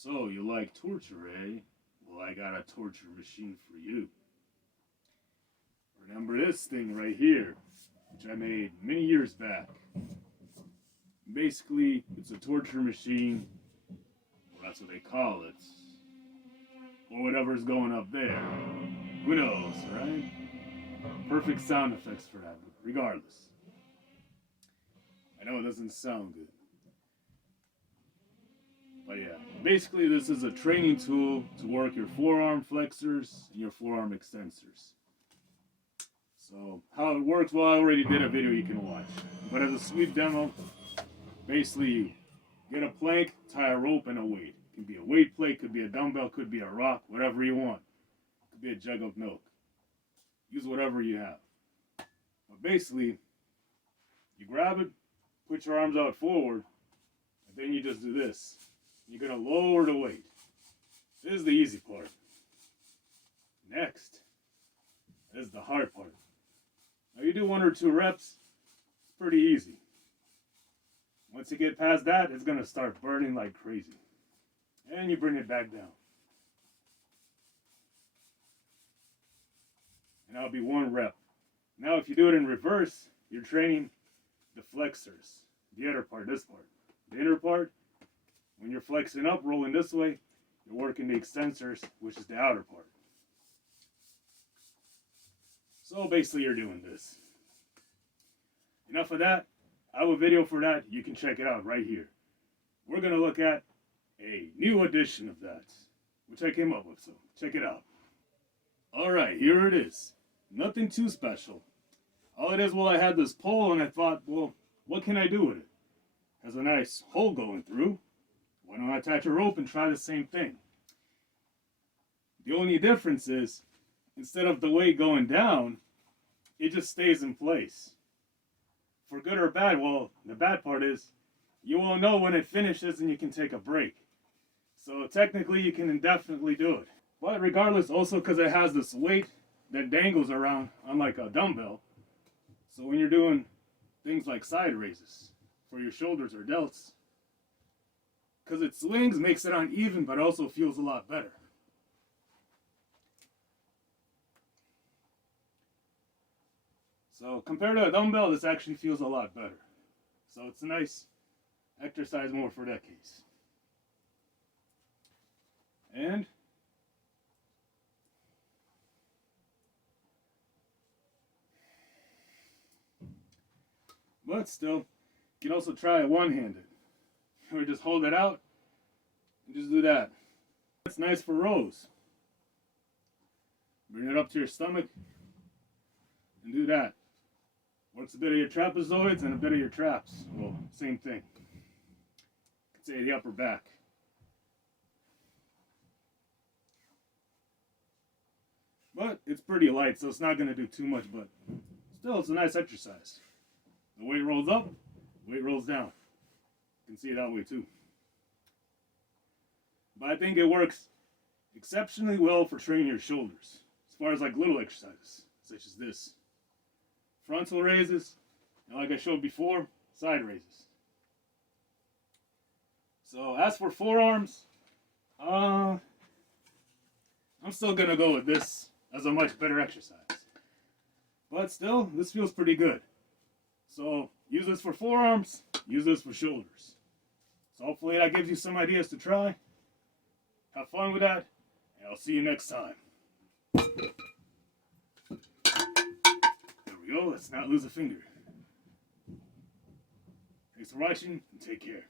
So, you like torture, eh? Well, I got a torture machine for you. Remember this thing right here, which I made many years back. Basically, it's a torture machine, or that's what they call it. Or whatever's going up there. Who knows, right? Perfect sound effects for that, but regardless. I know it doesn't sound good. But yeah, basically this is a training tool to work your forearm flexors and your forearm extensors. So how it works, well, I already did a video you can watch. But as a sweet demo, basically you get a plank, tie a rope, and a weight. It can be a weight plate, could be a dumbbell, could be a rock, whatever you want. It could be a jug of milk. Use whatever you have. But basically, you grab it, put your arms out forward, and then you just do this. You're going to lower the weight. This is the easy part. Next is the hard part. Now you do 1 or 2 reps, it's pretty easy. Once you get past that, it's going to start burning like crazy. And you bring it back down. And that'll be 1 rep. Now if you do it in reverse, you're training the flexors. The other part, this part. The inner part, when you're flexing up, rolling this way, you're working the extensors, which is the outer part. So basically you're doing this. Enough of that. I have a video for that. You can check it out right here. We're going to look at a new edition of that, which I came up with, so check it out. Alright, here it is. Nothing too special. All it is, well, I had this pole and I thought, well, what can I do with it? Has a nice hole going through. Why don't I attach a rope and try the same thing? The only difference is, instead of the weight going down, it just stays in place. For good or bad, well, the bad part is, you won't know when it finishes and you can take a break. So technically you can indefinitely do it. But regardless, also because it has this weight that dangles around, unlike a dumbbell. So when you're doing things like side raises for your shoulders or delts, because it swings, makes it uneven, but also feels a lot better. So compared to a dumbbell, this actually feels a lot better. So it's a nice exercise more for that case. And but still, you can also try it one-handed. Or just hold it out and just do that. It's nice for rows. Bring it up to your stomach and do that. Works a bit of your trapezoids and a bit of your traps. Well, same thing. You could say the upper back. But it's pretty light, so it's not going to do too much, but still, it's a nice exercise. The weight rolls up, the weight rolls down. You can see it that way too. But I think it works exceptionally well for training your shoulders. As far as like little exercises, such as this. Frontal raises, and like I showed before, side raises. So as for forearms, I'm still going to go with this as a much better exercise. But still, this feels pretty good. So use this for forearms, use this for shoulders. So hopefully that gives you some ideas to try. Have fun with that, and I'll see you next time. There we go, let's not lose a finger. Thanks for watching, and take care.